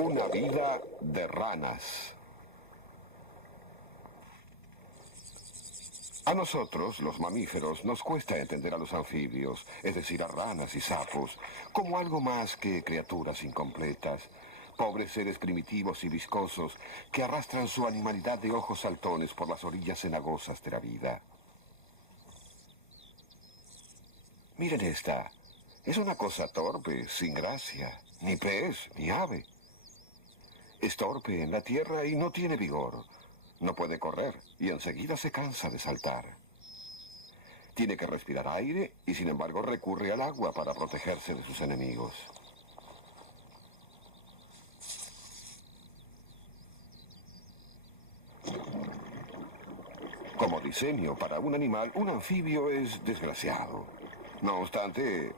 Una vida de ranas. A nosotros, los mamíferos, nos cuesta entender a los anfibios, es decir, a ranas y sapos, como algo más que criaturas incompletas, pobres seres primitivos y viscosos que arrastran su animalidad de ojos saltones por las orillas cenagosas de la vida. Miren esta. Es una cosa torpe, sin gracia, ni pez, ni ave. Es torpe en la tierra y no tiene vigor. No puede correr y enseguida se cansa de saltar. Tiene que respirar aire y sin embargo recurre al agua para protegerse de sus enemigos. Como diseño para un animal, un anfibio es desgraciado. No obstante,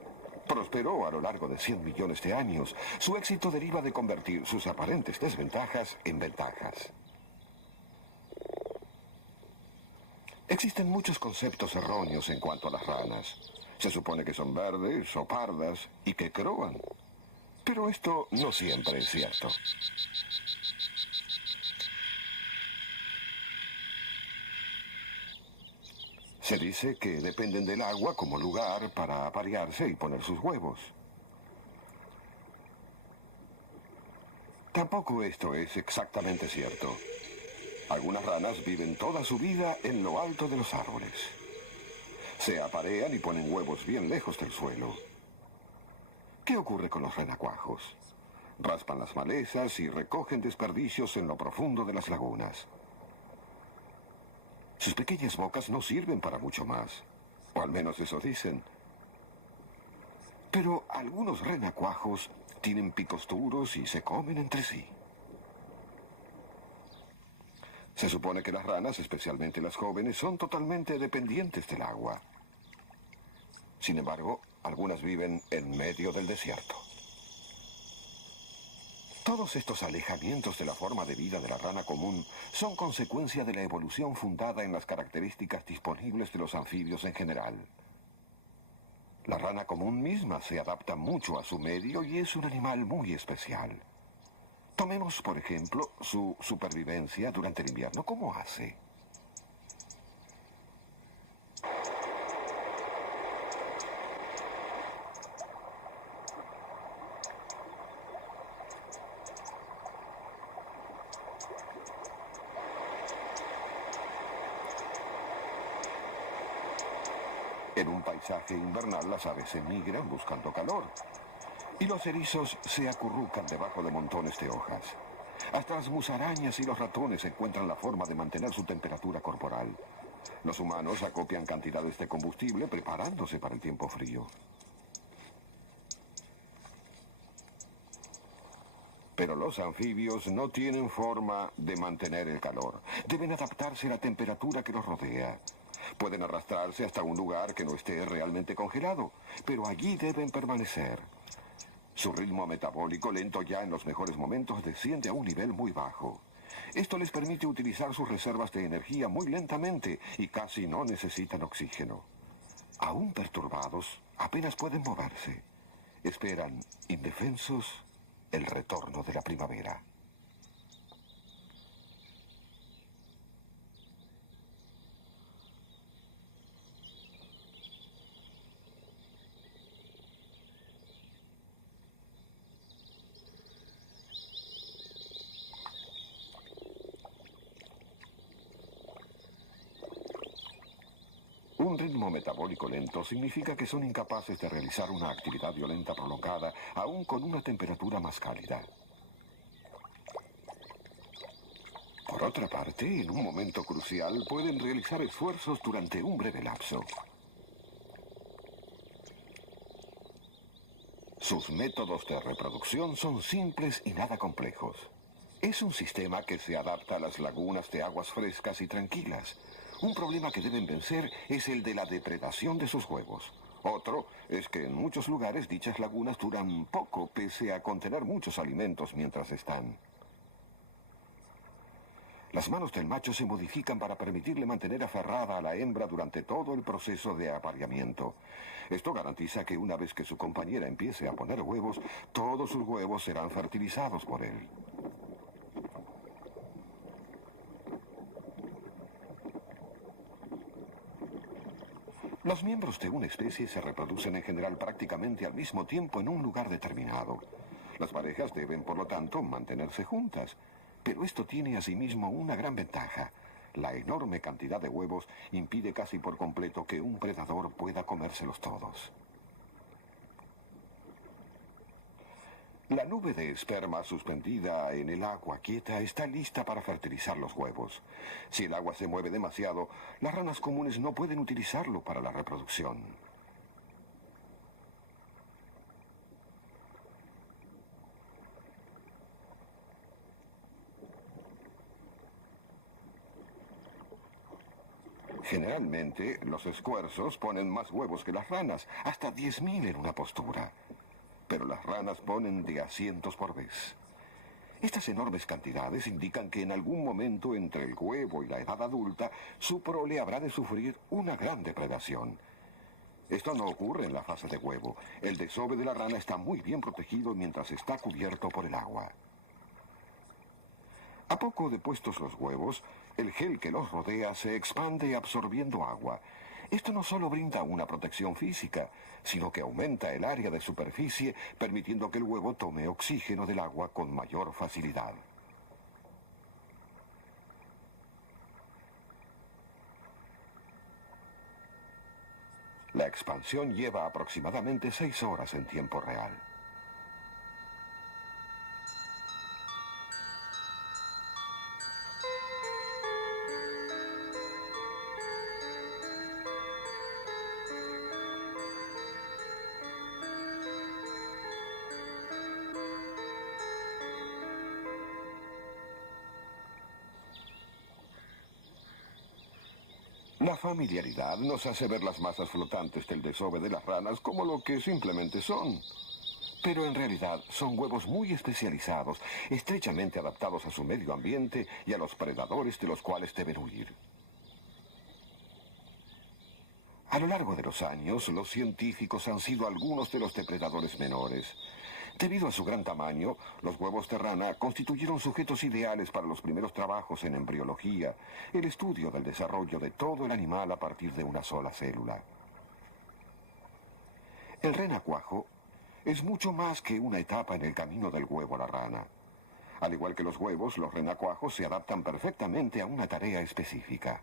prosperó a lo largo de 100 millones de años. Su éxito deriva de convertir sus aparentes desventajas en ventajas. Existen muchos conceptos erróneos en cuanto a las ranas. Se supone que son verdes o pardas y que croan. Pero esto no siempre es cierto. Se dice que dependen del agua como lugar para aparearse y poner sus huevos. Tampoco esto es exactamente cierto. Algunas ranas viven toda su vida en lo alto de los árboles. Se aparean y ponen huevos bien lejos del suelo. ¿Qué ocurre con los renacuajos? Raspan las malezas y recogen desperdicios en lo profundo de las lagunas. Sus pequeñas bocas no sirven para mucho más, o al menos eso dicen. Pero algunos renacuajos tienen picos duros y se comen entre sí. Se supone que las ranas, especialmente las jóvenes, son totalmente dependientes del agua. Sin embargo, algunas viven en medio del desierto. Todos estos alejamientos de la forma de vida de la rana común son consecuencia de la evolución fundada en las características disponibles de los anfibios en general. La rana común misma se adapta mucho a su medio y es un animal muy especial. Tomemos, por ejemplo, su supervivencia durante el invierno. ¿Cómo hace? En un paisaje invernal, las aves emigran buscando calor. Y los erizos se acurrucan debajo de montones de hojas. Hasta las musarañas y los ratones encuentran la forma de mantener su temperatura corporal. Los humanos acopian cantidades de combustible preparándose para el tiempo frío. Pero los anfibios no tienen forma de mantener el calor. Deben adaptarse a la temperatura que los rodea. Pueden arrastrarse hasta un lugar que no esté realmente congelado, pero allí deben permanecer. Su ritmo metabólico, lento ya en los mejores momentos, desciende a un nivel muy bajo. Esto les permite utilizar sus reservas de energía muy lentamente y casi no necesitan oxígeno. Aún perturbados, apenas pueden moverse. Esperan, indefensos, el retorno de la primavera. Un ritmo metabólico lento significa que son incapaces de realizar una actividad violenta prolongada, aún con una temperatura más cálida. Por otra parte, en un momento crucial pueden realizar esfuerzos durante un breve lapso. Sus métodos de reproducción son simples y nada complejos. Es un sistema que se adapta a las lagunas de aguas frescas y tranquilas. Un problema que deben vencer es el de la depredación de sus huevos. Otro es que en muchos lugares dichas lagunas duran poco pese a contener muchos alimentos mientras están. Las manos del macho se modifican para permitirle mantener aferrada a la hembra durante todo el proceso de apareamiento. Esto garantiza que una vez que su compañera empiece a poner huevos, todos sus huevos serán fertilizados por él. Los miembros de una especie se reproducen en general prácticamente al mismo tiempo en un lugar determinado. Las parejas deben, por lo tanto, mantenerse juntas. Pero esto tiene asimismo una gran ventaja. La enorme cantidad de huevos impide casi por completo que un predador pueda comérselos todos. La nube de esperma suspendida en el agua quieta está lista para fertilizar los huevos. Si el agua se mueve demasiado, las ranas comunes no pueden utilizarlo para la reproducción. Generalmente, los esfuerzos ponen más huevos que las ranas, hasta 10.000 en una postura. Pero las ranas ponen de a cientos por vez. Estas enormes cantidades indican que en algún momento entre el huevo y la edad adulta, su prole habrá de sufrir una gran depredación. Esto no ocurre en la fase de huevo. El desove de la rana está muy bien protegido mientras está cubierto por el agua. A poco de puestos los huevos, el gel que los rodea se expande absorbiendo agua. Esto no solo brinda una protección física, sino que aumenta el área de superficie, permitiendo que el huevo tome oxígeno del agua con mayor facilidad. La expansión lleva aproximadamente 6 horas en tiempo real. La familiaridad nos hace ver las masas flotantes del desove de las ranas como lo que simplemente son. Pero en realidad son huevos muy especializados, estrechamente adaptados a su medio ambiente y a los predadores de los cuales deben huir. A lo largo de los años, los científicos han sido algunos de los depredadores menores. Debido a su gran tamaño, los huevos de rana constituyeron sujetos ideales para los primeros trabajos en embriología, el estudio del desarrollo de todo el animal a partir de una sola célula. El renacuajo es mucho más que una etapa en el camino del huevo a la rana. Al igual que los huevos, los renacuajos se adaptan perfectamente a una tarea específica.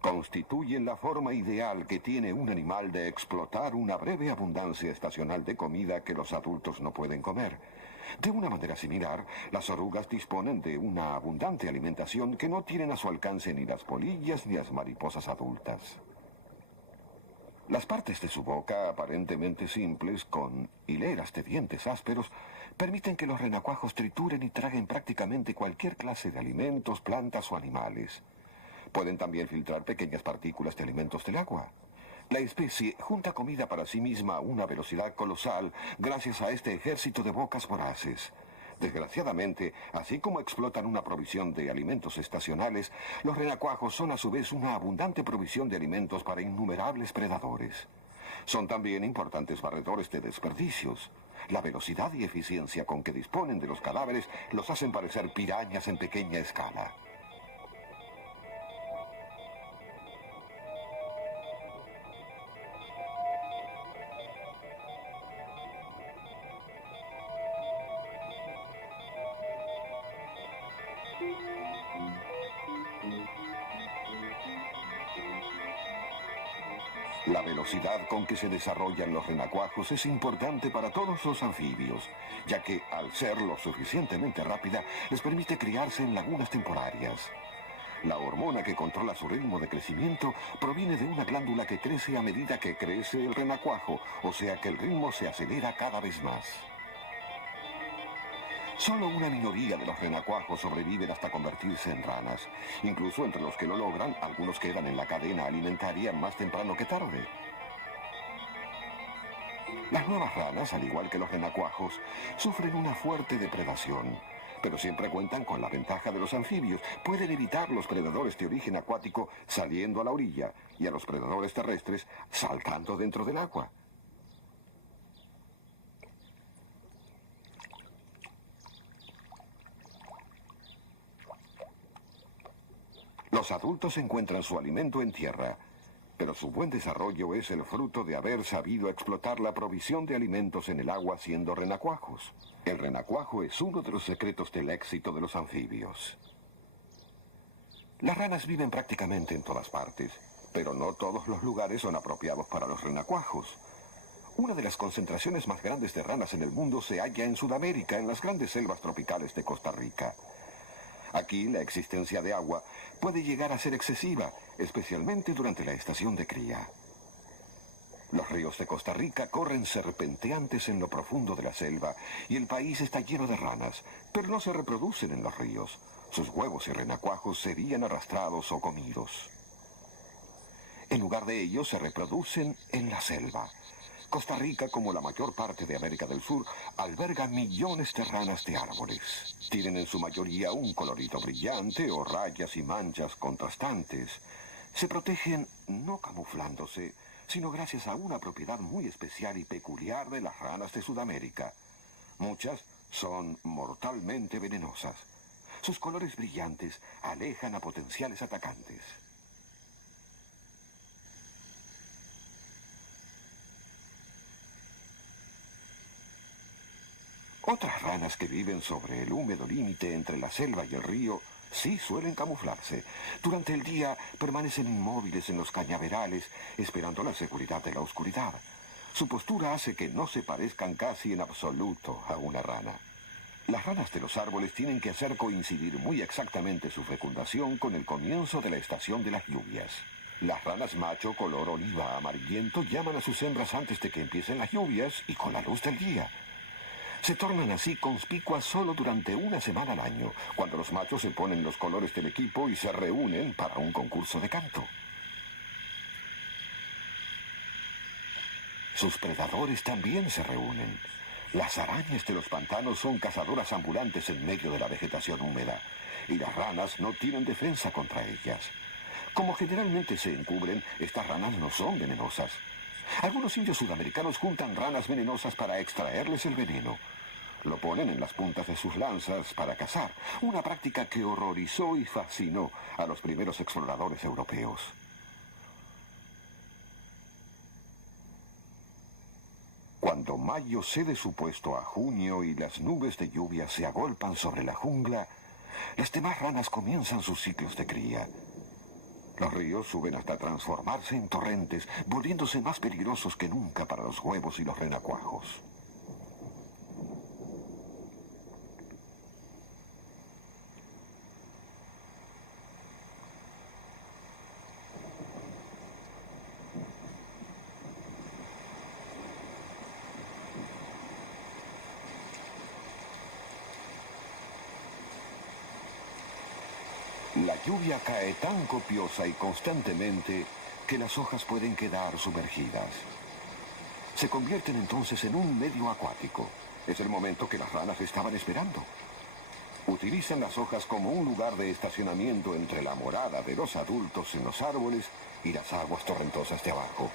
Constituyen la forma ideal que tiene un animal de explotar una breve abundancia estacional de comida que los adultos no pueden comer. De una manera similar, las orugas disponen de una abundante alimentación que no tienen a su alcance ni las polillas ni las mariposas adultas. Las partes de su boca, aparentemente simples, con hileras de dientes ásperos, permiten que los renacuajos trituren y traguen prácticamente cualquier clase de alimentos, plantas o animales. Pueden también filtrar pequeñas partículas de alimentos del agua. La especie junta comida para sí misma a una velocidad colosal gracias a este ejército de bocas voraces. Desgraciadamente, así como explotan una provisión de alimentos estacionales, los renacuajos son a su vez una abundante provisión de alimentos para innumerables predadores. Son también importantes barredores de desperdicios. La velocidad y eficiencia con que disponen de los cadáveres los hacen parecer pirañas en pequeña escala. La velocidad con que se desarrollan los renacuajos es importante para todos los anfibios, ya que, al ser lo suficientemente rápida, les permite criarse en lagunas temporarias. La hormona que controla su ritmo de crecimiento proviene de una glándula que crece a medida que crece el renacuajo, o sea que el ritmo se acelera cada vez más. Solo una minoría de los renacuajos sobreviven hasta convertirse en ranas. Incluso entre los que lo logran, algunos quedan en la cadena alimentaria más temprano que tarde. Las nuevas ranas, al igual que los renacuajos, sufren una fuerte depredación, pero siempre cuentan con la ventaja de los anfibios. Pueden evitar los predadores de origen acuático saliendo a la orilla y a los predadores terrestres saltando dentro del agua. Los adultos encuentran su alimento en tierra, pero su buen desarrollo es el fruto de haber sabido explotar la provisión de alimentos en el agua siendo renacuajos. El renacuajo es uno de los secretos del éxito de los anfibios. Las ranas viven prácticamente en todas partes, pero no todos los lugares son apropiados para los renacuajos. Una de las concentraciones más grandes de ranas en el mundo se halla en Sudamérica, en las grandes selvas tropicales de Costa Rica. Aquí la existencia de agua puede llegar a ser excesiva, especialmente durante la estación de cría. Los ríos de Costa Rica corren serpenteantes en lo profundo de la selva y el país está lleno de ranas, pero no se reproducen en los ríos. Sus huevos y renacuajos serían arrastrados o comidos. En lugar de ello, se reproducen en la selva. Costa Rica, como la mayor parte de América del Sur, alberga millones de ranas de árboles. Tienen en su mayoría un colorido brillante o rayas y manchas contrastantes. Se protegen no camuflándose, sino gracias a una propiedad muy especial y peculiar de las ranas de Sudamérica. Muchas son mortalmente venenosas. Sus colores brillantes alejan a potenciales atacantes. Otras ranas que viven sobre el húmedo límite entre la selva y el río sí suelen camuflarse. Durante el día permanecen inmóviles en los cañaverales, esperando la seguridad de la oscuridad. Su postura hace que no se parezcan casi en absoluto a una rana. Las ranas de los árboles tienen que hacer coincidir muy exactamente su fecundación con el comienzo de la estación de las lluvias. Las ranas macho color oliva amarillento llaman a sus hembras antes de que empiecen las lluvias y con la luz del día. Se tornan así conspicuas solo durante una semana al año, cuando los machos se ponen los colores del equipo y se reúnen para un concurso de canto. Sus predadores también se reúnen. Las arañas de los pantanos son cazadoras ambulantes en medio de la vegetación húmeda, y las ranas no tienen defensa contra ellas. Como generalmente se encubren, estas ranas no son venenosas. Algunos indios sudamericanos juntan ranas venenosas para extraerles el veneno. Lo ponen en las puntas de sus lanzas para cazar, una práctica que horrorizó y fascinó a los primeros exploradores europeos. Cuando mayo cede su puesto a junio y las nubes de lluvia se agolpan sobre la jungla, las demás ranas comienzan sus ciclos de cría. Los ríos suben hasta transformarse en torrentes, volviéndose más peligrosos que nunca para los huevos y los renacuajos. La lluvia cae tan copiosa y constantemente que las hojas pueden quedar sumergidas. Se convierten entonces en un medio acuático. Es el momento que las ranas estaban esperando. Utilizan las hojas como un lugar de estacionamiento entre la morada de los adultos en los árboles y las aguas torrentosas de abajo.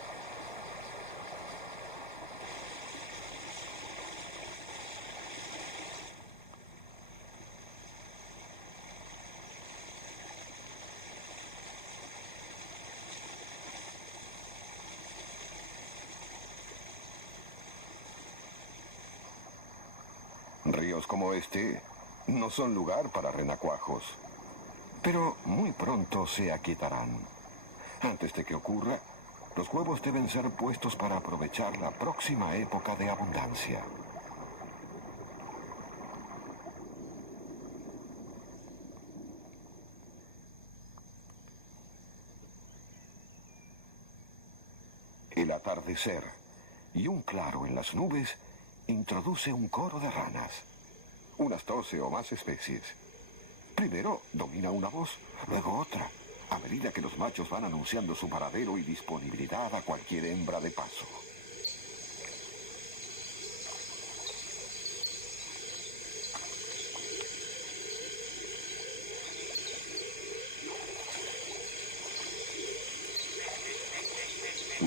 Ríos como este no son lugar para renacuajos, pero muy pronto se aquietarán. Antes de que ocurra, los huevos deben ser puestos para aprovechar la próxima época de abundancia. El atardecer y un claro en las nubes introduce un coro de ranas, unas 12 o más especies. Primero domina una voz, luego otra, a medida que los machos van anunciando su paradero y disponibilidad a cualquier hembra de paso.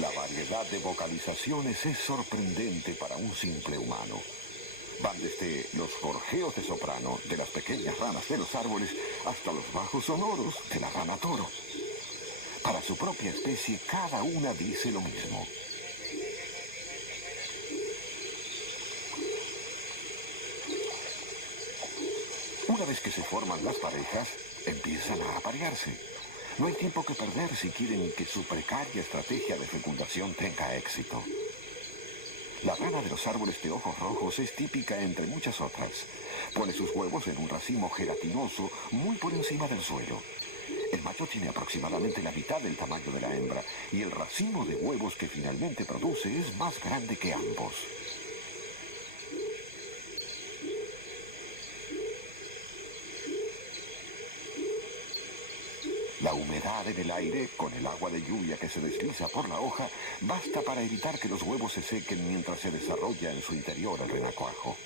La variedad de vocalizaciones es sorprendente para un simple humano. Van desde los gorjeos de soprano de las pequeñas ranas de los árboles hasta los bajos sonoros de la rana toro. Para su propia especie, cada una dice lo mismo. Una vez que se forman las parejas, empiezan a aparearse. No hay tiempo que perder si quieren que su precaria estrategia de fecundación tenga éxito. La rana de los árboles de ojos rojos es típica entre muchas otras. Pone sus huevos en un racimo gelatinoso muy por encima del suelo. El macho tiene aproximadamente la mitad del tamaño de la hembra y el racimo de huevos que finalmente produce es más grande que ambos. La humedad en el aire, con el agua de lluvia que se desliza por la hoja, basta para evitar que los huevos se sequen mientras se desarrolla en su interior el renacuajo.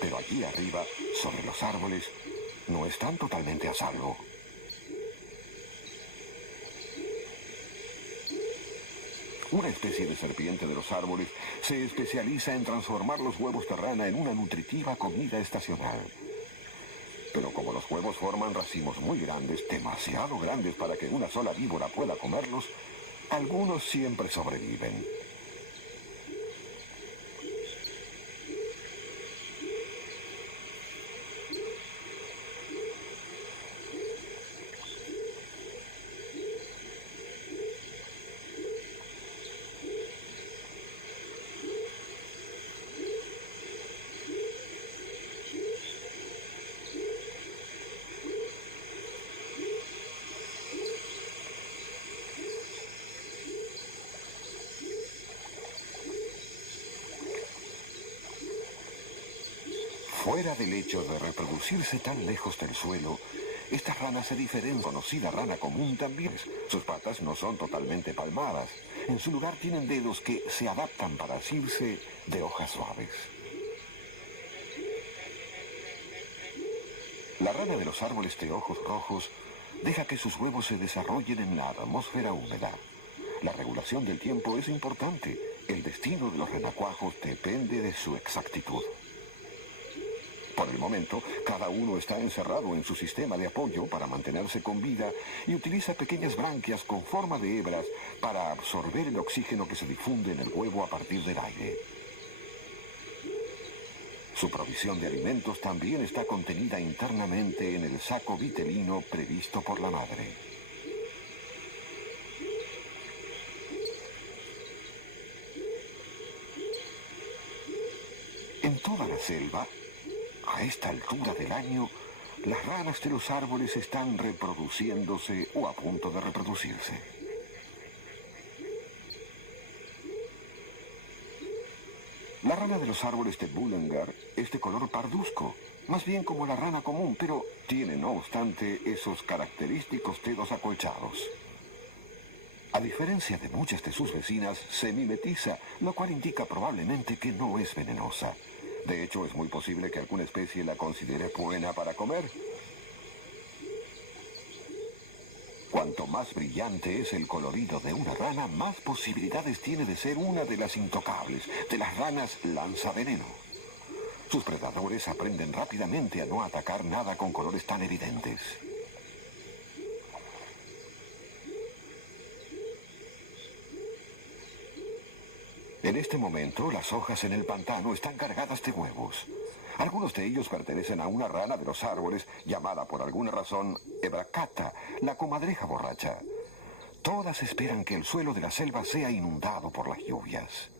Pero allí arriba, sobre los árboles, no están totalmente a salvo. Una especie de serpiente de los árboles se especializa en transformar los huevos de rana en una nutritiva comida estacional. Pero como los huevos forman racimos muy grandes, demasiado grandes para que una sola víbora pueda comerlos, algunos siempre sobreviven. Fuera del hecho de reproducirse tan lejos del suelo, estas ranas se diferencian de la conocida rana común también. Sus patas no son totalmente palmadas. En su lugar tienen dedos que se adaptan para asirse de hojas suaves. La rana de los árboles de ojos rojos deja que sus huevos se desarrollen en la atmósfera húmeda. La regulación del tiempo es importante. El destino de los renacuajos depende de su exactitud. Por el momento, cada uno está encerrado en su sistema de apoyo para mantenerse con vida y utiliza pequeñas branquias con forma de hebras para absorber el oxígeno que se difunde en el huevo a partir del aire. Su provisión de alimentos también está contenida internamente en el saco vitelino previsto por la madre. En toda la selva, a esta altura del año, las ranas de los árboles están reproduciéndose o a punto de reproducirse. La rana de los árboles de Bullengar es de color parduzco, más bien como la rana común, pero tiene, no obstante, esos característicos dedos acolchados. A diferencia de muchas de sus vecinas, se mimetiza, lo cual indica probablemente que no es venenosa. De hecho, es muy posible que alguna especie la considere buena para comer. Cuanto más brillante es el colorido de una rana, más posibilidades tiene de ser una de las intocables, de las ranas lanzaveneno. Sus predadores aprenden rápidamente a no atacar nada con colores tan evidentes. En este momento, las hojas en el pantano están cargadas de huevos. Algunos de ellos pertenecen a una rana de los árboles llamada por alguna razón Hebracata, la comadreja borracha. Todas esperan que el suelo de la selva sea inundado por las lluvias.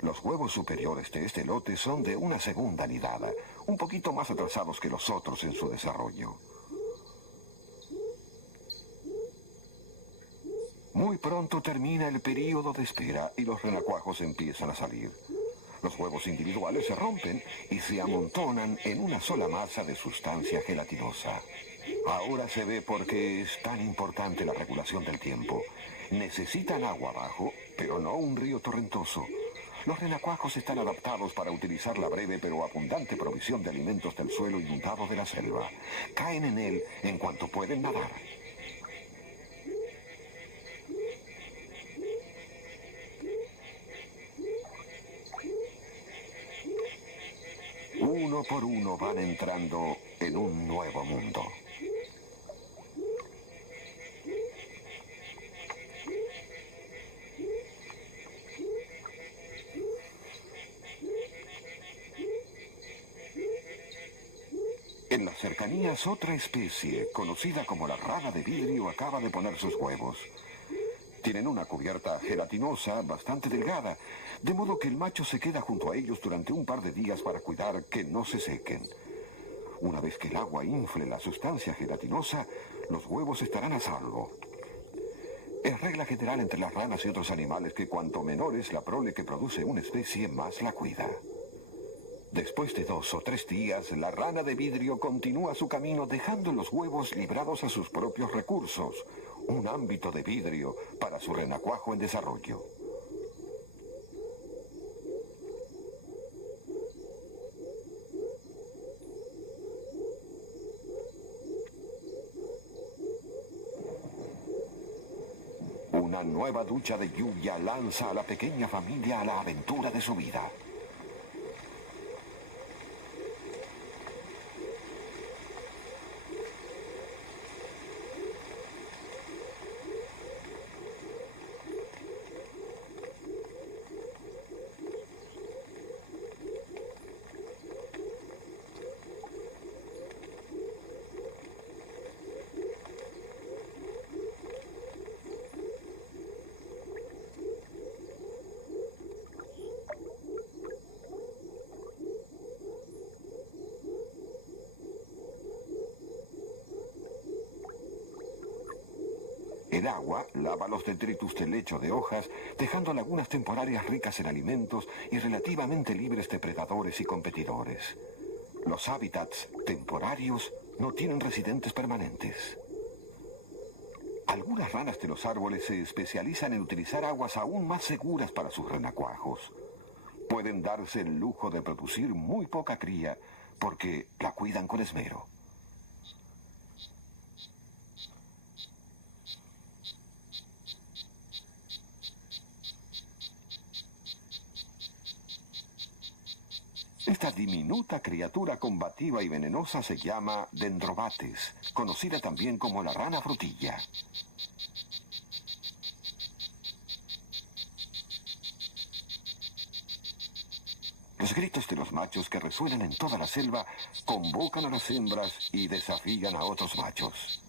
Los huevos superiores de este lote son de una segunda nidada, un poquito más atrasados que los otros en su desarrollo. Muy pronto termina el período de espera y los renacuajos empiezan a salir. Los huevos individuales se rompen y se amontonan en una sola masa de sustancia gelatinosa. Ahora se ve por qué es tan importante la regulación del tiempo. Necesitan agua abajo, pero no un río torrentoso. Los renacuajos están adaptados para utilizar la breve pero abundante provisión de alimentos del suelo inundado de la selva. Caen en él en cuanto pueden nadar. uno por uno van entrando en un nuevo mundo. En las cercanías, otra especie, conocida como la rana de vidrio, acaba de poner sus huevos. Tienen una cubierta gelatinosa bastante delgada, de modo que el macho se queda junto a ellos durante un par de días para cuidar que no se sequen. Una vez que el agua infle la sustancia gelatinosa, los huevos estarán a salvo. Es regla general entre las ranas y otros animales que cuanto menor es la prole que produce una especie, más la cuida. Después de 2 o 3 días, la rana de vidrio continúa su camino dejando los huevos librados a sus propios recursos, un ámbito de vidrio para su renacuajo en desarrollo. Una nueva ducha de lluvia lanza a la pequeña familia a la aventura de su vida. El agua lava los detritus del lecho de hojas, dejando lagunas temporarias ricas en alimentos y relativamente libres de predadores y competidores. Los hábitats temporarios no tienen residentes permanentes. Algunas ranas de los árboles se especializan en utilizar aguas aún más seguras para sus renacuajos. Pueden darse el lujo de producir muy poca cría porque la cuidan con esmero. Esta diminuta criatura combativa y venenosa se llama Dendrobates, conocida también como la rana frutilla. Los gritos de los machos que resuenan en toda la selva convocan a las hembras y desafían a otros machos.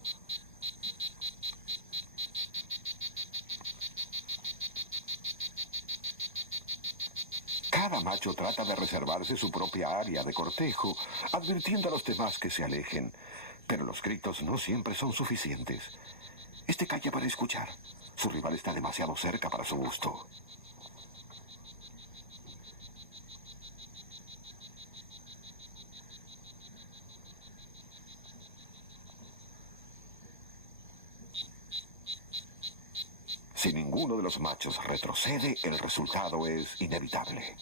Cada macho trata de reservarse su propia área de cortejo, advirtiendo a los demás que se alejen. Pero los gritos no siempre son suficientes. Este calla para escuchar. Su rival está demasiado cerca para su gusto. Si ninguno de los machos retrocede, el resultado es inevitable.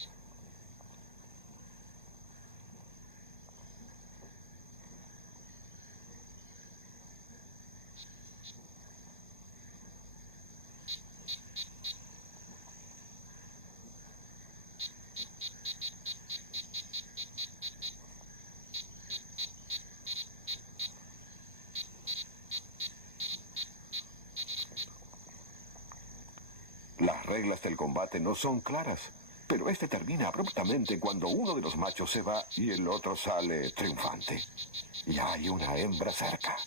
Las reglas del combate no son claras, pero este termina abruptamente cuando uno de los machos se va y el otro sale triunfante. Y hay una hembra cerca.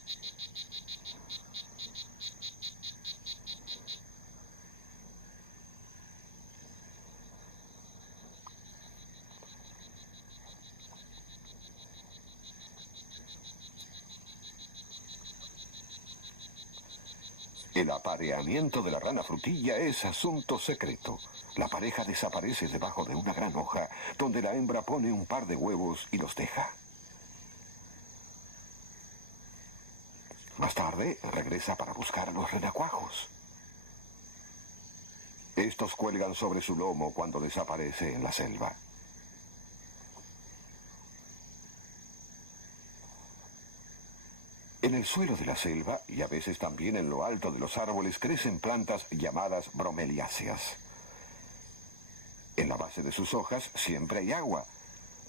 El apareamiento de la rana frutilla es asunto secreto. La pareja desaparece debajo de una gran hoja, donde la hembra pone un par de huevos y los deja. Más tarde, regresa para buscar a los renacuajos. Estos cuelgan sobre su lomo cuando desaparece en la selva. En el suelo de la selva, y a veces también en lo alto de los árboles, crecen plantas llamadas bromeliáceas. En la base de sus hojas siempre hay agua,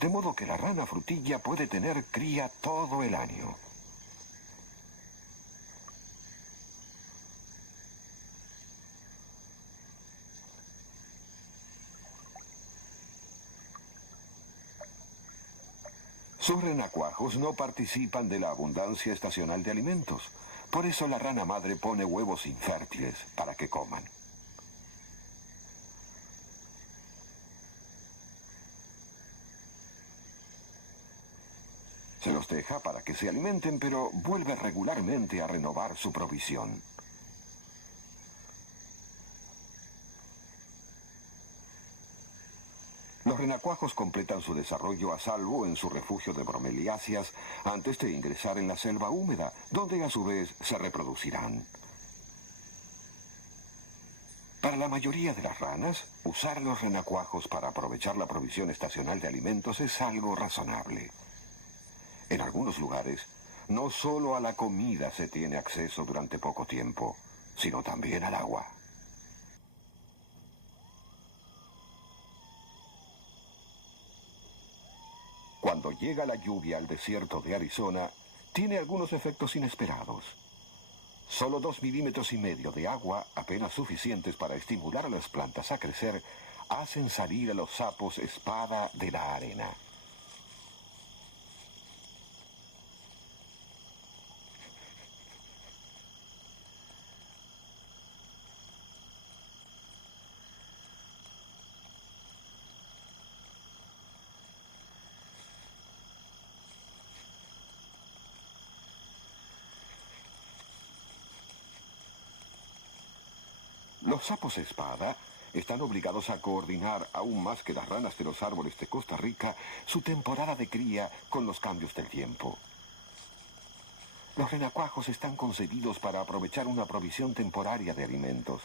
de modo que la rana frutilla puede tener cría todo el año. Sus renacuajos no participan de la abundancia estacional de alimentos. Por eso la rana madre pone huevos infértiles para que coman. Se los deja para que se alimenten, pero vuelve regularmente a renovar su provisión. Los renacuajos completan su desarrollo a salvo en su refugio de bromeliáceas antes de ingresar en la selva húmeda, donde a su vez se reproducirán. Para la mayoría de las ranas, usar los renacuajos para aprovechar la provisión estacional de alimentos es algo razonable. En algunos lugares, no solo a la comida se tiene acceso durante poco tiempo, sino también al agua. Cuando llega la lluvia al desierto de Arizona, tiene algunos efectos inesperados. Solo 2,5 milímetros de agua, apenas suficientes para estimular a las plantas a crecer, hacen salir a los sapos espada de la arena. Los sapos espada están obligados a coordinar, aún más que las ranas de los árboles de Costa Rica, su temporada de cría con los cambios del tiempo. Los renacuajos están concebidos para aprovechar una provisión temporaria de alimentos,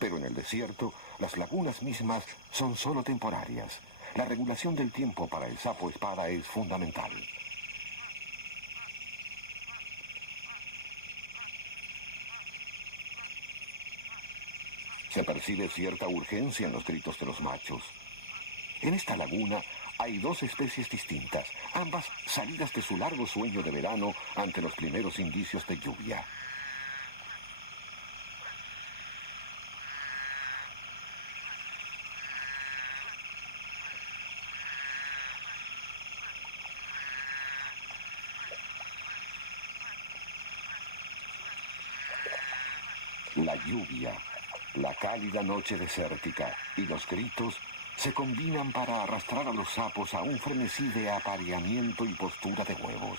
pero en el desierto, las lagunas mismas son solo temporarias. La regulación del tiempo para el sapo espada es fundamental. Se percibe cierta urgencia en los gritos de los machos. En esta laguna hay 2 especies distintas, ambas salidas de su largo sueño de verano ante los primeros indicios de lluvia. La lluvia, la cálida noche desértica y los gritos se combinan para arrastrar a los sapos a un frenesí de apareamiento y postura de huevos.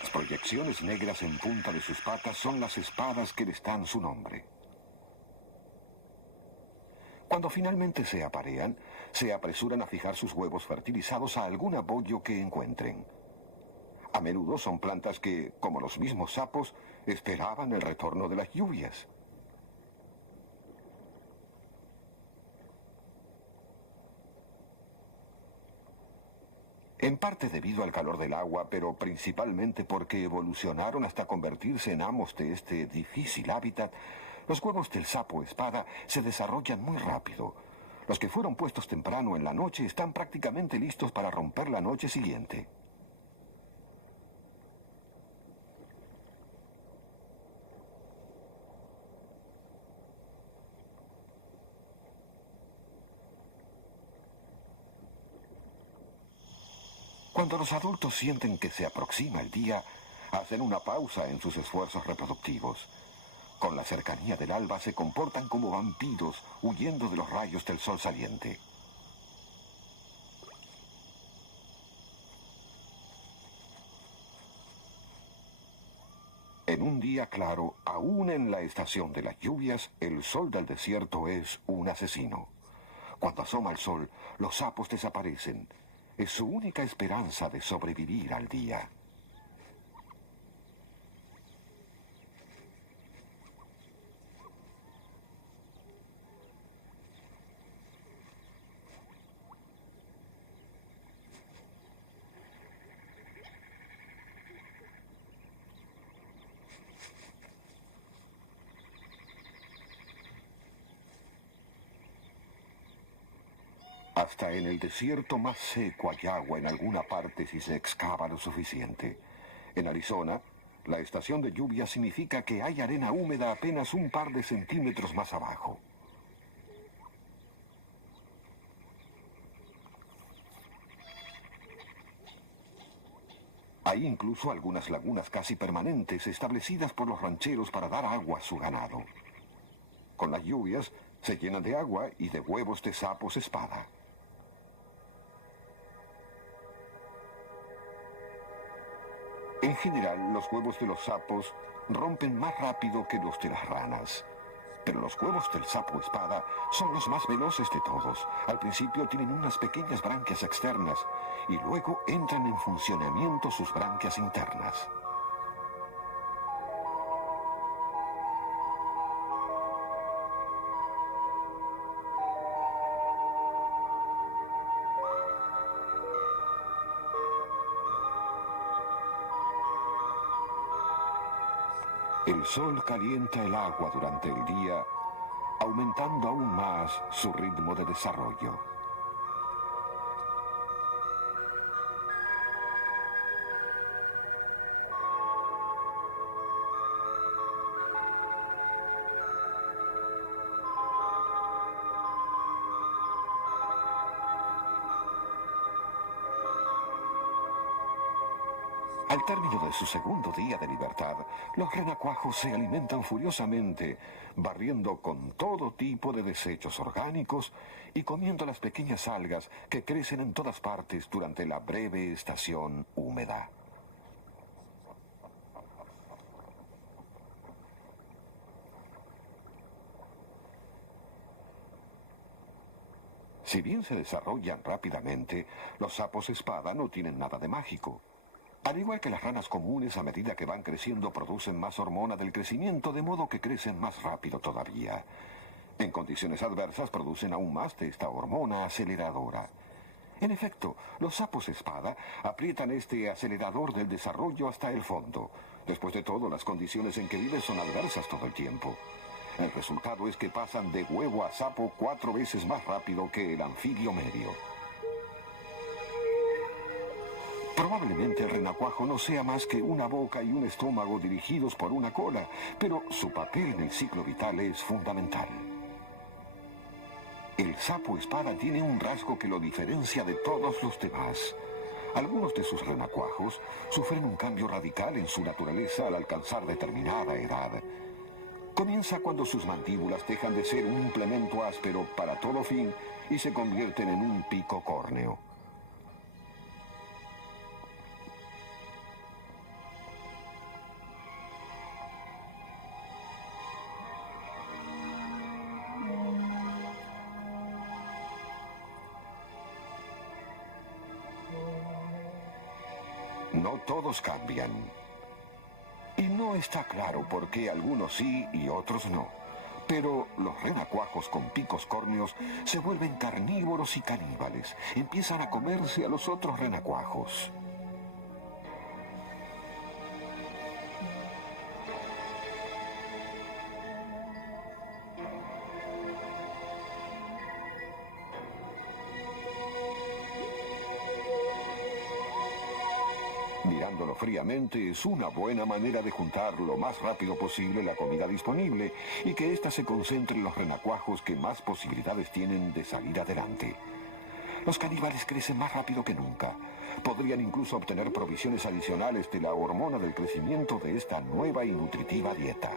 Las proyecciones negras en punta de sus patas son las espadas que les dan su nombre. Cuando finalmente se aparean, se apresuran a fijar sus huevos fertilizados a algún apoyo que encuentren. A menudo son plantas que, como los mismos sapos, esperaban el retorno de las lluvias. En parte debido al calor del agua, pero principalmente porque evolucionaron hasta convertirse en amos de este difícil hábitat, los huevos del sapo espada se desarrollan muy rápido. Los que fueron puestos temprano en la noche están prácticamente listos para romper la noche siguiente. Cuando los adultos sienten que se aproxima el día, hacen una pausa en sus esfuerzos reproductivos. Con la cercanía del alba se comportan como vampiros huyendo de los rayos del sol saliente. En un día claro, aún en la estación de las lluvias, el sol del desierto es un asesino. Cuando asoma el sol, los sapos desaparecen. Es su única esperanza de sobrevivir al día. Hasta en el desierto más seco hay agua en alguna parte si se excava lo suficiente. En Arizona, la estación de lluvia significa que hay arena húmeda apenas un par de centímetros más abajo. Hay incluso algunas lagunas casi permanentes establecidas por los rancheros para dar agua a su ganado. Con las lluvias se llenan de agua y de huevos de sapos espada. En general, los huevos de los sapos rompen más rápido que los de las ranas. Pero los huevos del sapo espada son los más veloces de todos. Al principio tienen unas pequeñas branquias externas y luego entran en funcionamiento sus branquias internas. El sol calienta el agua durante el día, aumentando aún más su ritmo de desarrollo. Al término de su segundo día de libertad, los renacuajos se alimentan furiosamente, barriendo con todo tipo de desechos orgánicos y comiendo las pequeñas algas que crecen en todas partes durante la breve estación húmeda. Si bien se desarrollan rápidamente, los sapos espada no tienen nada de mágico. Al igual que las ranas comunes, a medida que van creciendo producen más hormona del crecimiento, de modo que crecen más rápido todavía. En condiciones adversas producen aún más de esta hormona aceleradora. En efecto, los sapos espada aprietan este acelerador del desarrollo hasta el fondo. Después de todo, las condiciones en que viven son adversas todo el tiempo. El resultado es que pasan de huevo a sapo 4 veces más rápido que el anfibio medio. Probablemente el renacuajo no sea más que una boca y un estómago dirigidos por una cola, pero su papel en el ciclo vital es fundamental. El sapo espada tiene un rasgo que lo diferencia de todos los demás. Algunos de sus renacuajos sufren un cambio radical en su naturaleza al alcanzar determinada edad. Comienza cuando sus mandíbulas dejan de ser un implemento áspero para todo fin y se convierten en un pico córneo. No todos cambian. Y no está claro por qué algunos sí y otros no. Pero los renacuajos con picos córneos se vuelven carnívoros y caníbales. Empiezan a comerse a los otros renacuajos. Mirándolo fríamente, es una buena manera de juntar lo más rápido posible la comida disponible y que ésta se concentre en los renacuajos que más posibilidades tienen de salir adelante. Los caníbales crecen más rápido que nunca. Podrían incluso obtener provisiones adicionales de la hormona del crecimiento de esta nueva y nutritiva dieta.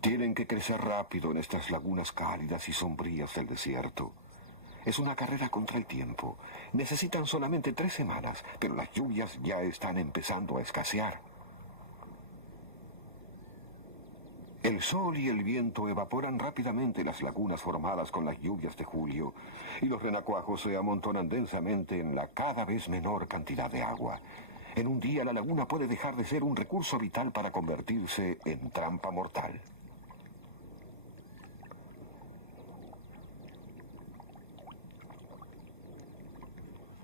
Tienen que crecer rápido en estas lagunas cálidas y sombrías del desierto. Es una carrera contra el tiempo. Necesitan solamente 3 semanas, pero las lluvias ya están empezando a escasear. El sol y el viento evaporan rápidamente las lagunas formadas con las lluvias de julio, y los renacuajos se amontonan densamente en la cada vez menor cantidad de agua. En un día la laguna puede dejar de ser un recurso vital para convertirse en trampa mortal.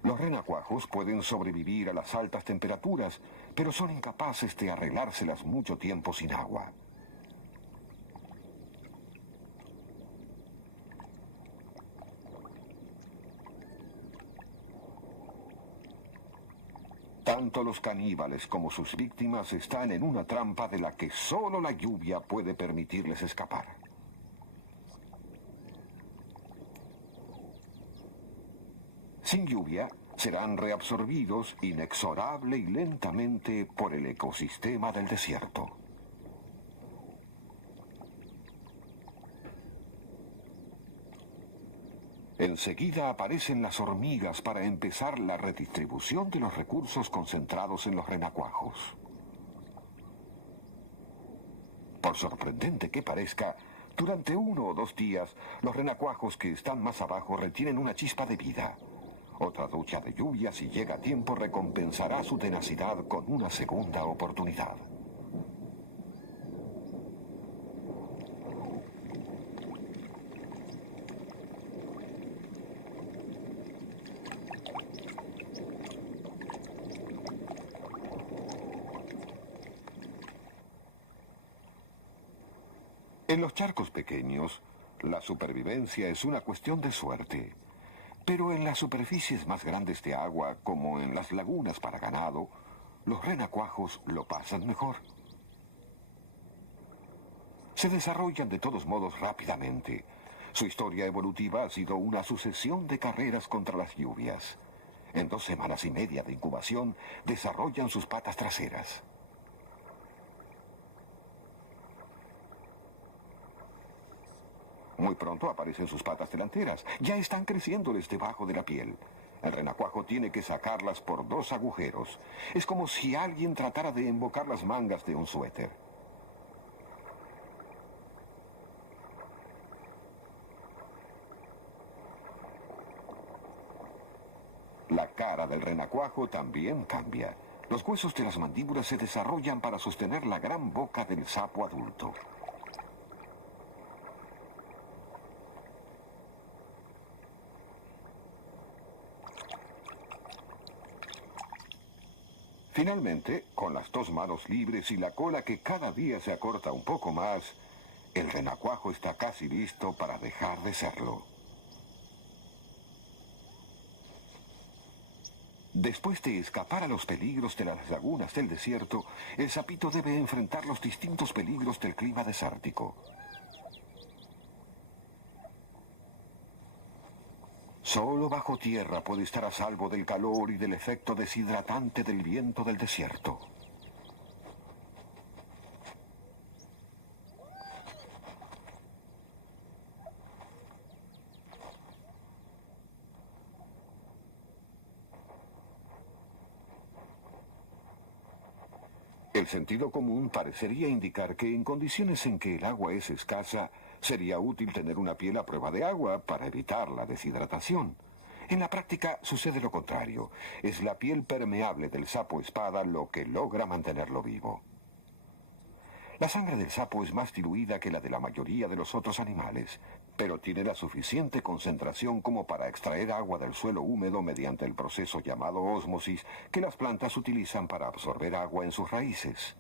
Los renacuajos pueden sobrevivir a las altas temperaturas, pero son incapaces de arreglárselas mucho tiempo sin agua. Tanto los caníbales como sus víctimas están en una trampa de la que solo la lluvia puede permitirles escapar. Sin lluvia, serán reabsorbidos inexorable y lentamente por el ecosistema del desierto. Enseguida aparecen las hormigas para empezar la redistribución de los recursos concentrados en los renacuajos. Por sorprendente que parezca, durante 1 o 2 días, los renacuajos que están más abajo retienen una chispa de vida. Otra ducha de lluvia, si llega a tiempo, recompensará su tenacidad con una segunda oportunidad. En los charcos pequeños, la supervivencia es una cuestión de suerte. Pero en las superficies más grandes de agua, como en las lagunas para ganado, los renacuajos lo pasan mejor. Se desarrollan de todos modos rápidamente. Su historia evolutiva ha sido una sucesión de carreras contra las lluvias. En 2 semanas y media de incubación, desarrollan sus patas traseras. Muy pronto aparecen sus patas delanteras. Ya están creciéndoles debajo de la piel. El renacuajo tiene que sacarlas por 2 agujeros. Es como si alguien tratara de embocar las mangas de un suéter. La cara del renacuajo también cambia. Los huesos de las mandíbulas se desarrollan para sostener la gran boca del sapo adulto. Finalmente, con las 2 manos libres y la cola que cada día se acorta un poco más, el renacuajo está casi listo para dejar de serlo. Después de escapar a los peligros de las lagunas del desierto, el sapito debe enfrentar los distintos peligros del clima desértico. Solo bajo tierra puede estar a salvo del calor y del efecto deshidratante del viento del desierto. El sentido común parecería indicar que en condiciones en que el agua es escasa, sería útil tener una piel a prueba de agua para evitar la deshidratación. En la práctica sucede lo contrario. Es la piel permeable del sapo espada lo que logra mantenerlo vivo. La sangre del sapo es más diluida que la de la mayoría de los otros animales, pero tiene la suficiente concentración como para extraer agua del suelo húmedo mediante el proceso llamado ósmosis que las plantas utilizan para absorber agua en sus raíces.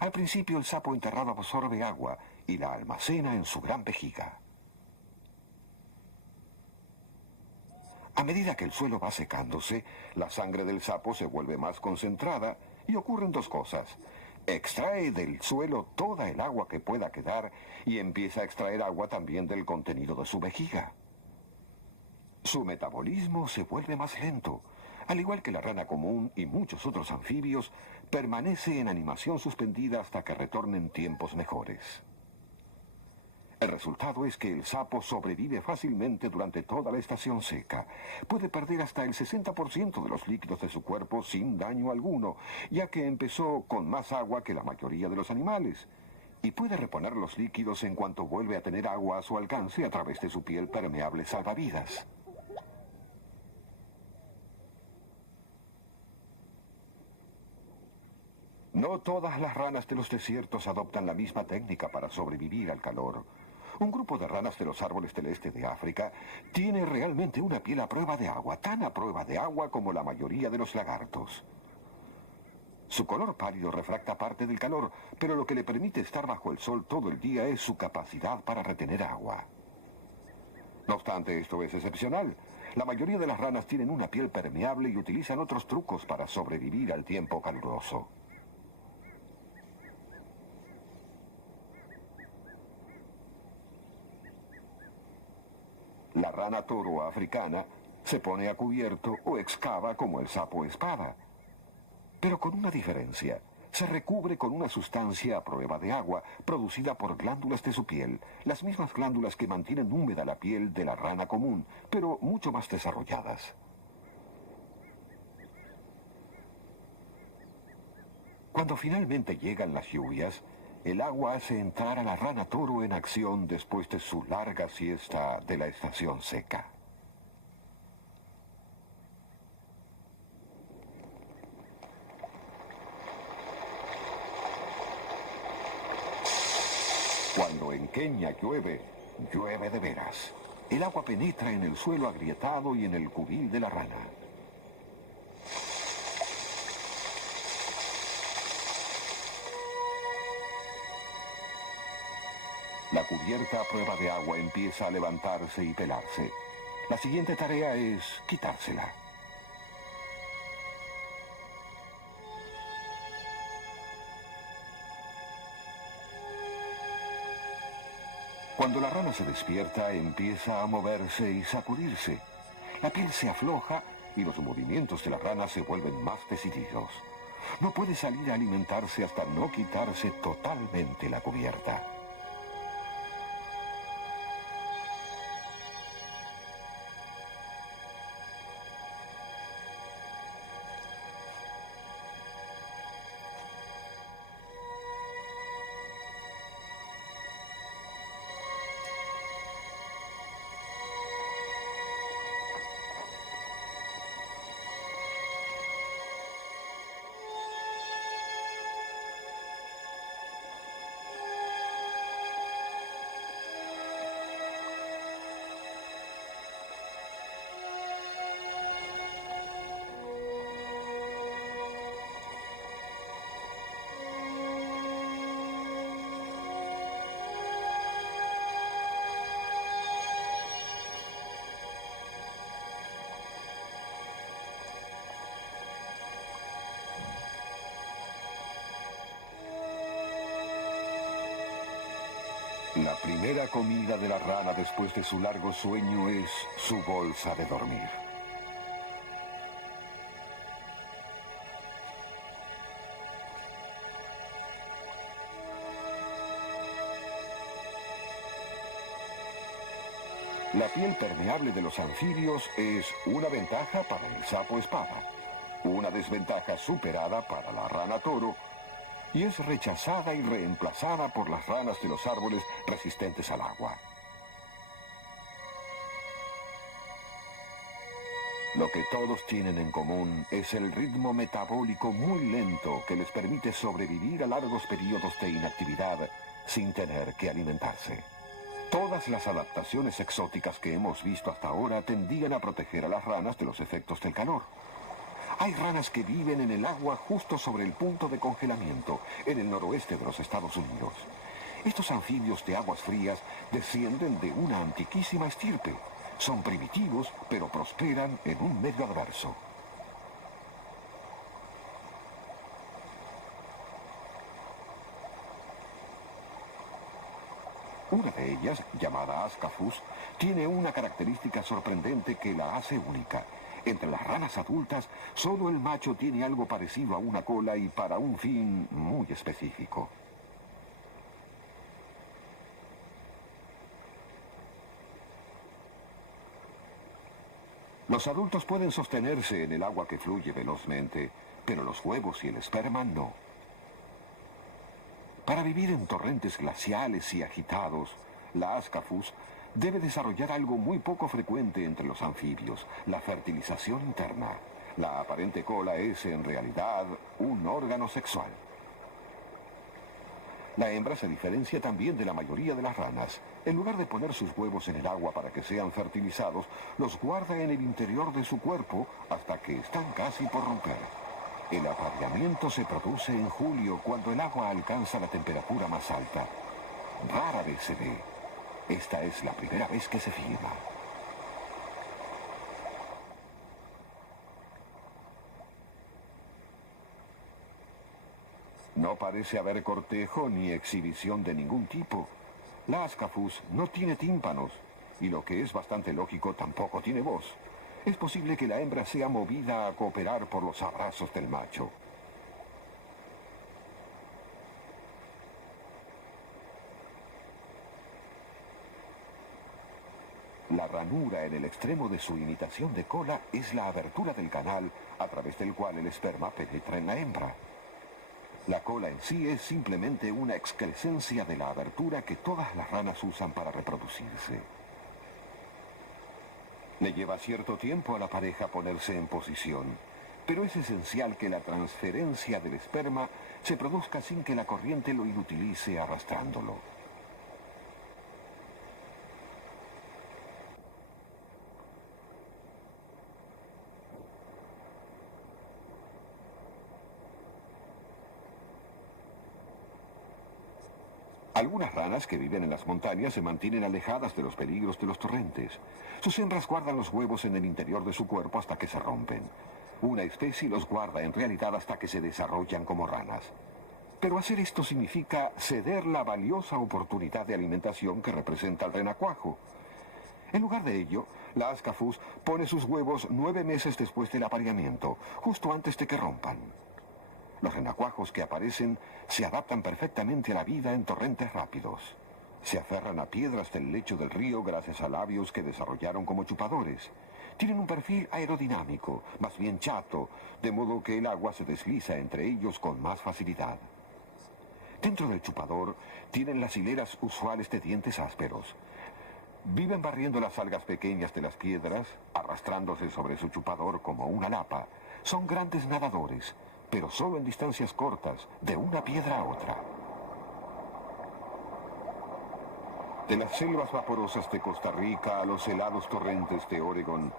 Al principio el sapo enterrado absorbe agua y la almacena en su gran vejiga. A medida que el suelo va secándose, la sangre del sapo se vuelve más concentrada y ocurren 2 cosas. Extrae del suelo toda el agua que pueda quedar y empieza a extraer agua también del contenido de su vejiga. Su metabolismo se vuelve más lento. Al igual que la rana común y muchos otros anfibios, permanece en animación suspendida hasta que retornen tiempos mejores. El resultado es que el sapo sobrevive fácilmente durante toda la estación seca. Puede perder hasta el 60% de los líquidos de su cuerpo sin daño alguno, ya que empezó con más agua que la mayoría de los animales. Y puede reponer los líquidos en cuanto vuelve a tener agua a su alcance a través de su piel permeable salvavidas. No todas las ranas de los desiertos adoptan la misma técnica para sobrevivir al calor. Un grupo de ranas de los árboles del este de África tiene realmente una piel a prueba de agua, tan a prueba de agua como la mayoría de los lagartos. Su color pálido refracta parte del calor, pero lo que le permite estar bajo el sol todo el día es su capacidad para retener agua. No obstante, esto es excepcional. La mayoría de las ranas tienen una piel permeable y utilizan otros trucos para sobrevivir al tiempo caluroso. La rana toro africana se pone a cubierto o excava como el sapo espada. Pero con una diferencia. Se recubre con una sustancia a prueba de agua producida por glándulas de su piel, las mismas glándulas que mantienen húmeda la piel de la rana común, pero mucho más desarrolladas. Cuando finalmente llegan las lluvias, el agua hace entrar a la rana toro en acción después de su larga siesta de la estación seca. Cuando en Kenia llueve, llueve de veras. El agua penetra en el suelo agrietado y en el cubil de la rana. La cubierta a prueba de agua empieza a levantarse y pelarse. La siguiente tarea es quitársela. Cuando la rana se despierta, empieza a moverse y sacudirse. La piel se afloja y los movimientos de la rana se vuelven más decididos. No puede salir a alimentarse hasta no quitarse totalmente la cubierta. La primera comida de la rana después de su largo sueño es su bolsa de dormir. La piel permeable de los anfibios es una ventaja para el sapo espada, una desventaja superada para la rana toro, y es rechazada y reemplazada por las ranas de los árboles resistentes al agua. Lo que todos tienen en común es el ritmo metabólico muy lento que les permite sobrevivir a largos periodos de inactividad sin tener que alimentarse. Todas las adaptaciones exóticas que hemos visto hasta ahora tendían a proteger a las ranas de los efectos del calor. Hay ranas que viven en el agua justo sobre el punto de congelamiento, en el noroeste de los Estados Unidos. Estos anfibios de aguas frías descienden de una antiquísima estirpe. Son primitivos, pero prosperan en un medio adverso. Una de ellas, llamada Ascafus, tiene una característica sorprendente que la hace única. Entre las ranas adultas, solo el macho tiene algo parecido a una cola y para un fin muy específico. Los adultos pueden sostenerse en el agua que fluye velozmente, pero los huevos y el esperma no. Para vivir en torrentes glaciales y agitados, la Ascafus debe desarrollar algo muy poco frecuente entre los anfibios, la fertilización interna. La aparente cola es, en realidad, un órgano sexual. La hembra se diferencia también de la mayoría de las ranas. En lugar de poner sus huevos en el agua para que sean fertilizados, los guarda en el interior de su cuerpo hasta que están casi por romper. El apareamiento se produce en julio, cuando el agua alcanza la temperatura más alta. Rara vez se ve. Esta es la primera vez que se filma. No parece haber cortejo ni exhibición de ningún tipo. La Ascafus no tiene tímpanos, y lo que es bastante lógico, tampoco tiene voz. Es posible que la hembra sea movida a cooperar por los abrazos del macho. La ranura en el extremo de su imitación de cola es la abertura del canal a través del cual el esperma penetra en la hembra. La cola en sí es simplemente una excrescencia de la abertura que todas las ranas usan para reproducirse. Le lleva cierto tiempo a la pareja ponerse en posición, pero es esencial que la transferencia del esperma se produzca sin que la corriente lo inutilice arrastrándolo. Algunas ranas que viven en las montañas se mantienen alejadas de los peligros de los torrentes. Sus hembras guardan los huevos en el interior de su cuerpo hasta que se rompen. Una especie los guarda en realidad hasta que se desarrollan como ranas. Pero hacer esto significa ceder la valiosa oportunidad de alimentación que representa el renacuajo. En lugar de ello, la Ascafus pone sus huevos 9 meses después del apareamiento, justo antes de que rompan. Los renacuajos que aparecen se adaptan perfectamente a la vida en torrentes rápidos. Se aferran a piedras del lecho del río gracias a labios que desarrollaron como chupadores. Tienen un perfil aerodinámico, más bien chato, de modo que el agua se desliza entre ellos con más facilidad. Dentro del chupador tienen las hileras usuales de dientes ásperos. Viven barriendo las algas pequeñas de las piedras, arrastrándose sobre su chupador como una lapa. Son grandes nadadores, pero solo en distancias cortas, de una piedra a otra. De las selvas vaporosas de Costa Rica a los helados torrentes de Oregón,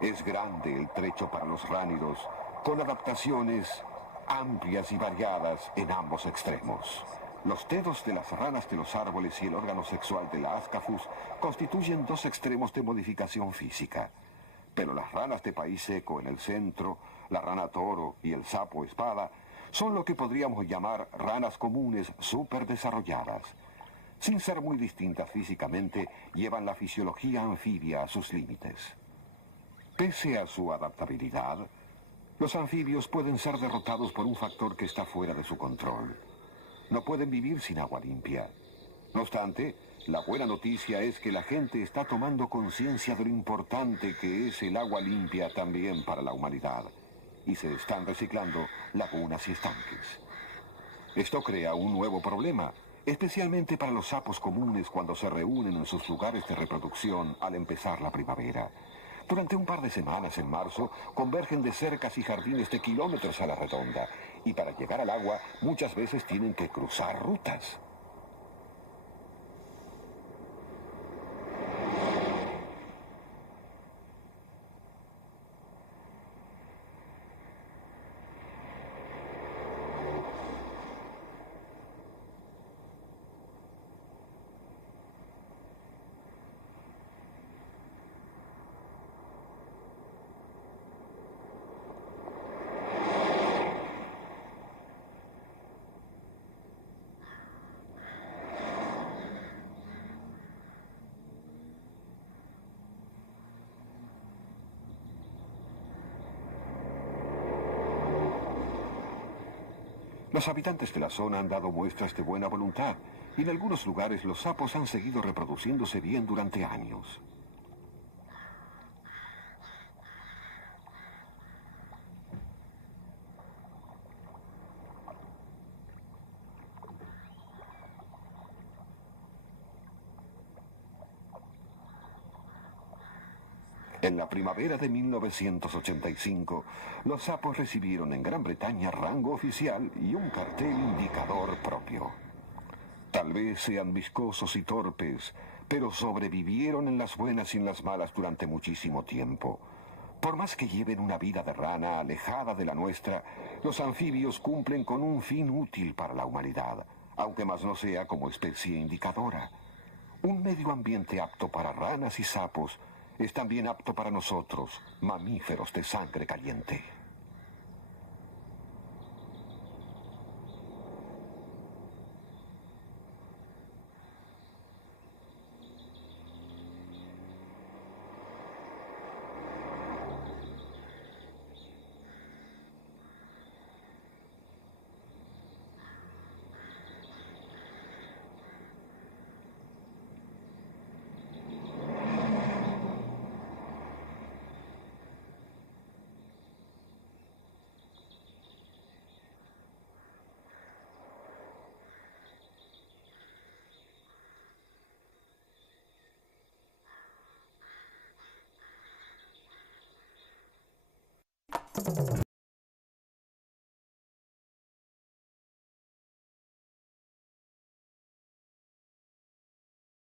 es grande el trecho para los ránidos, con adaptaciones amplias y variadas en ambos extremos. Los dedos de las ranas de los árboles y el órgano sexual de la Ascafus constituyen dos extremos de modificación física. Pero las ranas de país seco en el centro, la rana toro y el sapo espada son lo que podríamos llamar ranas comunes superdesarrolladas. Sin ser muy distintas físicamente, llevan la fisiología anfibia a sus límites. Pese a su adaptabilidad, los anfibios pueden ser derrotados por un factor que está fuera de su control. No pueden vivir sin agua limpia. No obstante, la buena noticia es que la gente está tomando conciencia de lo importante que es el agua limpia también para la humanidad, y se están reciclando lagunas y estanques. Esto crea un nuevo problema, especialmente para los sapos comunes cuando se reúnen en sus lugares de reproducción al empezar la primavera. Durante un par de semanas en marzo, convergen de cercas y jardines de kilómetros a la redonda, y para llegar al agua muchas veces tienen que cruzar rutas. Los habitantes de la zona han dado muestras de buena voluntad, y en algunos lugares los sapos han seguido reproduciéndose bien durante años. En la primavera de 1985, los sapos recibieron en Gran Bretaña rango oficial y un cartel indicador propio. Tal vez sean viscosos y torpes, pero sobrevivieron en las buenas y en las malas durante muchísimo tiempo. Por más que lleven una vida de rana alejada de la nuestra, los anfibios cumplen con un fin útil para la humanidad, aunque más no sea como especie indicadora. Un medio ambiente apto para ranas y sapos es también apto para nosotros, mamíferos de sangre caliente.